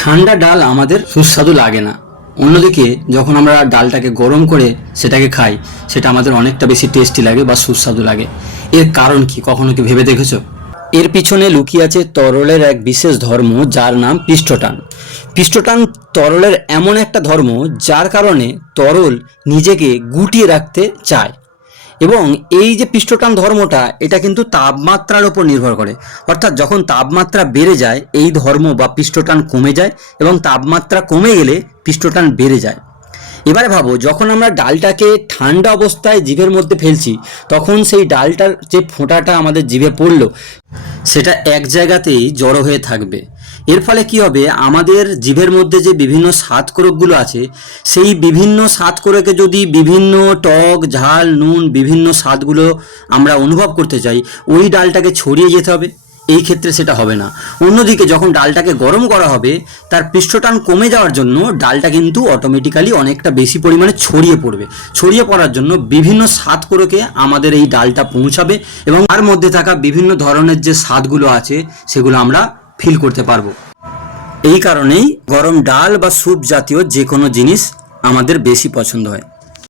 ঠান্ডা ডাল আমাদের সুস্বাদু লাগে না, অন্যদিকে যখন আমরা ডালটাকে গরম করে সেটাকে খাই সেটা আমাদের অনেকটা বেশি টেস্টি লাগে বা সুস্বাদু লাগে। এর কারণ কি কখনো কি ভেবে দেখেছো? এর পিছনে লুকিয়ে আছে তরলের এক বিশেষ ধর্ম যার নাম পৃষ্ঠটান। পৃষ্ঠটান তরলের এমন একটা ধর্ম যার কারণে তরল নিজেকে গুটিয়ে রাখতে চায়। এবং এই যে পৃষ্ঠটান ধর্মটা এটা কিন্তু তাপমাত্রার উপর নির্ভর করে, অর্থাৎ যখন তাপমাত্রা বেড়ে যায় এই ধর্ম বা পৃষ্ঠটান কমে যায় এবং তাপমাত্রা কমে গেলে পৃষ্ঠটান বেড়ে যায়। এবারে ভাবো, যখন আমরা ডালটাকে ঠান্ডা অবস্থায় জিভের মধ্যে ফেলছি তখন সেই ডালটার যে ফোঁটাটা আমাদের জিভে পড়লো সেটা এক জায়গাতেই জড়ো হয়ে থাকবে। এর ফলে কি হবে, আমাদের জিভের মধ্যে যে বিভিন্ন স্বাদকোরকগুলো আছে সেই বিভিন্ন স্বাদকোরকে যদি বিভিন্ন টক ঝাল নুন বিভিন্ন স্বাদগুলো আমরা অনুভব করতে চাই ওই ডালটাকে ছড়িয়ে যেতে হবে, এই ক্ষেত্রে সেটা হবে না। অন্যদিকে যখন ডালটাকে গরম করা হবে তার পৃষ্ঠটান কমে যাওয়ার জন্য ডালটা কিন্তু অটোমেটিক্যালি অনেকটা বেশি পরিমাণে ছড়িয়ে পড়বে। ছড়িয়ে পড়ার জন্য বিভিন্ন স্বাদকোরকে আমাদের এই ডালটা পৌঁছাবে এবং তার মধ্যে থাকা বিভিন্ন ধরনের যে স্বাদগুলো আছে সেগুলো আমরা ফিল করতে পারবো। এই কারণেই গরম ডাল বা স্যুপ জাতীয় যে কোনো জিনিস আমাদের বেশি পছন্দ হয়।